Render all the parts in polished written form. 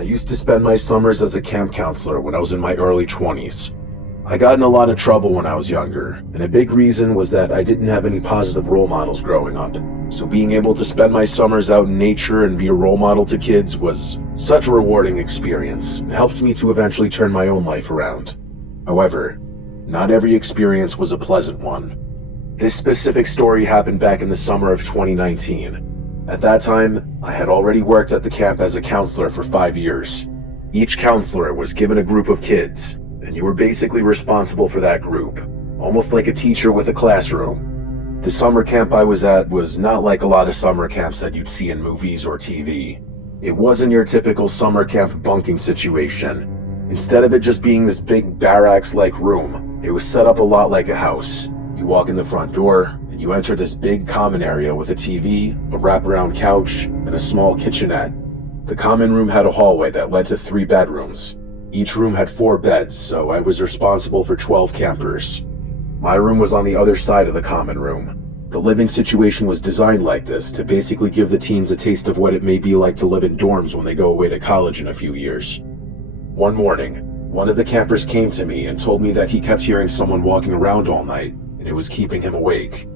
I used to spend my summers as a camp counselor when I was in my early 20s. I got in a lot of trouble when I was younger, and a big reason was that I didn't have any positive role models growing up. So being able to spend my summers out in nature and be a role model to kids was such a rewarding experience and helped me to eventually turn my own life around. However, not every experience was a pleasant one. This specific story happened back in the summer of 2019. At that time, I had already worked at the camp as a counselor for 5 years. Each counselor was given a group of kids, and you were basically responsible for that group, almost like a teacher with a classroom. The summer camp I was at was not like a lot of summer camps that you'd see in movies or TV. It wasn't your typical summer camp bunking situation. Instead of it just being this big barracks-like room, it was set up a lot like a house. You walk in the front door, and you enter this big common area with a TV, a wraparound couch, and a small kitchenette. The common room had a hallway that led to 3 bedrooms. Each room had 4 beds, so I was responsible for 12 campers. My room was on the other side of the common room. The living situation was designed like this to basically give the teens a taste of what it may be like to live in dorms when they go away to college in a few years. One morning, one of the campers came to me and told me that he kept hearing someone walking around all night, and it was keeping him awake.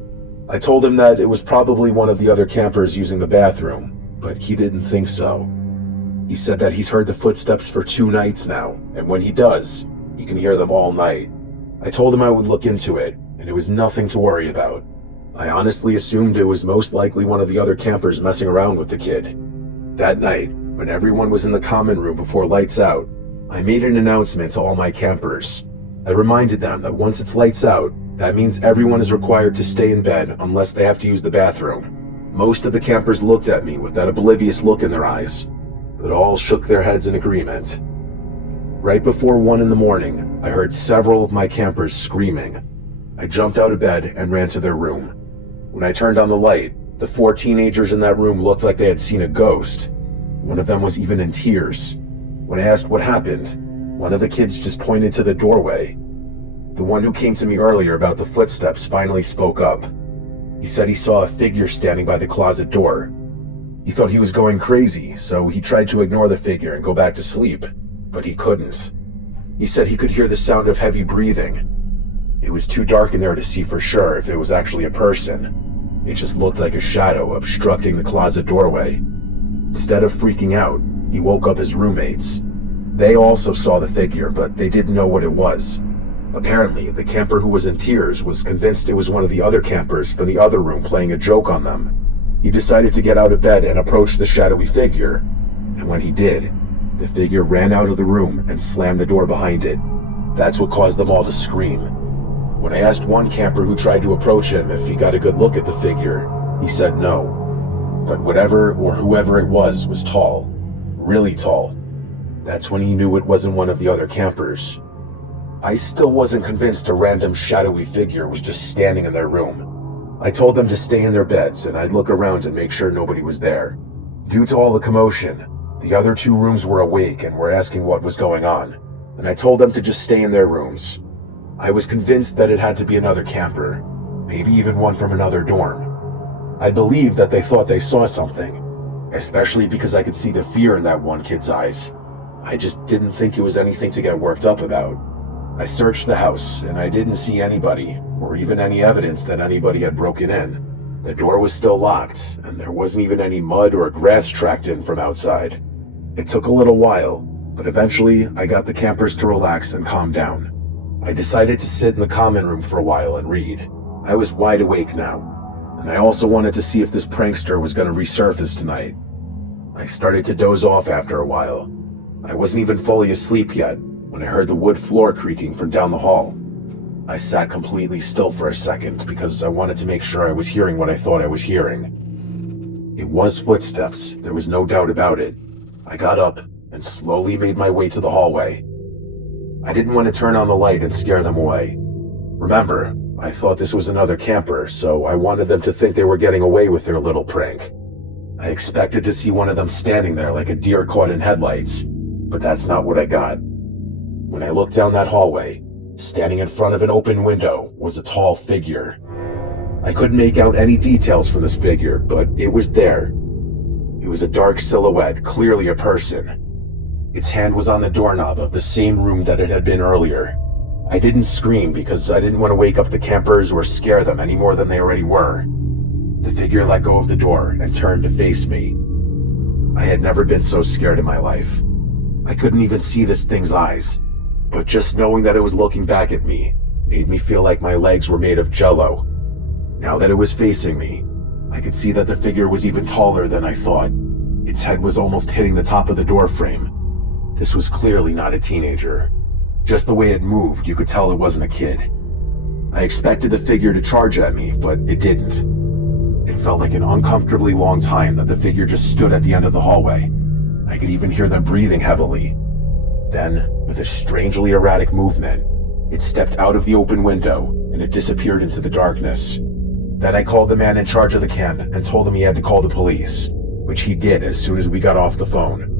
I told him that it was probably one of the other campers using the bathroom, but he didn't think so. He said that he's heard the footsteps for 2 nights now, and when he does, he can hear them all night. I told him I would look into it, and it was nothing to worry about. I honestly assumed it was most likely one of the other campers messing around with the kid. That night, when everyone was in the common room before lights out, I made an announcement to all my campers. I reminded them that once it's lights out, that means everyone is required to stay in bed unless they have to use the bathroom. Most of the campers looked at me with that oblivious look in their eyes, but all shook their heads in agreement. Right before 1 in the morning, I heard several of my campers screaming. I jumped out of bed and ran to their room. When I turned on the light, the 4 teenagers in that room looked like they had seen a ghost. One of them was even in tears. When I asked what happened, one of the kids just pointed to the doorway. The one who came to me earlier about the footsteps finally spoke up. He said he saw a figure standing by the closet door. He thought he was going crazy, so he tried to ignore the figure and go back to sleep, but he couldn't. He said he could hear the sound of heavy breathing. It was too dark in there to see for sure if it was actually a person. It just looked like a shadow obstructing the closet doorway. Instead of freaking out, he woke up his roommates. They also saw the figure, but they didn't know what it was. Apparently, the camper who was in tears was convinced it was one of the other campers from the other room playing a joke on them. He decided to get out of bed and approach the shadowy figure, and when he did, the figure ran out of the room and slammed the door behind it. That's what caused them all to scream. When I asked one camper who tried to approach him if he got a good look at the figure, he said no. But whatever or whoever it was tall, really tall. That's when he knew it wasn't one of the other campers. I still wasn't convinced a random shadowy figure was just standing in their room. I told them to stay in their beds and I'd look around and make sure nobody was there. Due to all the commotion, the other 2 rooms were awake and were asking what was going on, and I told them to just stay in their rooms. I was convinced that it had to be another camper, maybe even one from another dorm. I believed that they thought they saw something, especially because I could see the fear in that one kid's eyes. I just didn't think it was anything to get worked up about. I searched the house, and I didn't see anybody, or even any evidence that anybody had broken in. The door was still locked, and there wasn't even any mud or grass tracked in from outside. It took a little while, but eventually I got the campers to relax and calm down. I decided to sit in the common room for a while and read. I was wide awake now, and I also wanted to see if this prankster was going to resurface tonight. I started to doze off after a while. I wasn't even fully asleep yet when I heard the wood floor creaking from down the hall. I sat completely still for a second because I wanted to make sure I was hearing what I thought I was hearing. It was footsteps, there was no doubt about it. I got up and slowly made my way to the hallway. I didn't want to turn on the light and scare them away. Remember, I thought this was another camper, so I wanted them to think they were getting away with their little prank. I expected to see one of them standing there like a deer caught in headlights, but that's not what I got. When I looked down that hallway, standing in front of an open window was a tall figure. I couldn't make out any details from this figure, but it was there. It was a dark silhouette, clearly a person. Its hand was on the doorknob of the same room that it had been earlier. I didn't scream because I didn't want to wake up the campers or scare them any more than they already were. The figure let go of the door and turned to face me. I had never been so scared in my life. I couldn't even see this thing's eyes, but just knowing that it was looking back at me made me feel like my legs were made of jello. Now that it was facing me, I could see that the figure was even taller than I thought. Its head was almost hitting the top of the door frame. This was clearly not a teenager. Just the way it moved, you could tell it wasn't a kid. I expected the figure to charge at me, but it didn't. It felt like an uncomfortably long time that the figure just stood at the end of the hallway. I could even hear them breathing heavily. Then, with a strangely erratic movement, it stepped out of the open window and it disappeared into the darkness. Then I called the man in charge of the camp and told him he had to call the police, which he did as soon as we got off the phone.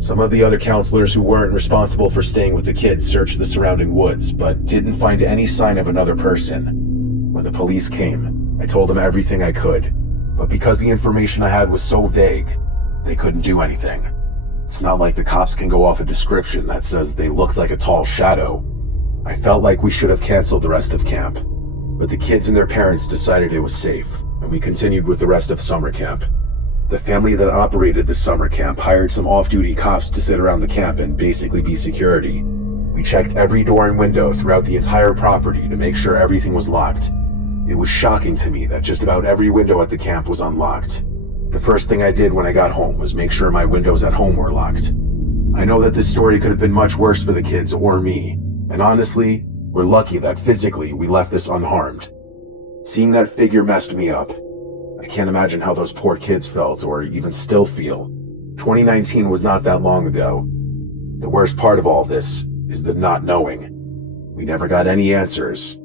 Some of the other counselors who weren't responsible for staying with the kids searched the surrounding woods, but didn't find any sign of another person. When the police came, I told them everything I could, but because the information I had was so vague, they couldn't do anything. It's not like the cops can go off a description that says they looked like a tall shadow. I felt like we should have canceled the rest of camp, but the kids and their parents decided it was safe, and we continued with the rest of summer camp. The family that operated the summer camp hired some off-duty cops to sit around the camp and basically be security. We checked every door and window throughout the entire property to make sure everything was locked. It was shocking to me that just about every window at the camp was unlocked. The first thing I did when I got home was make sure my windows at home were locked. I know that this story could have been much worse for the kids or me, and honestly, we're lucky that physically we left this unharmed. Seeing that figure messed me up. I can't imagine how those poor kids felt or even still feel. 2019 was not that long ago. The worst part of all this is the not knowing. We never got any answers.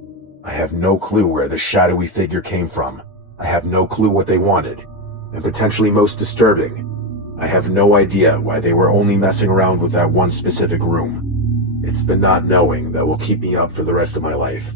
I have no clue where the shadowy figure came from. I have no clue what they wanted. And potentially most disturbing, I have no idea why they were only messing around with that one specific room. It's the not knowing that will keep me up for the rest of my life.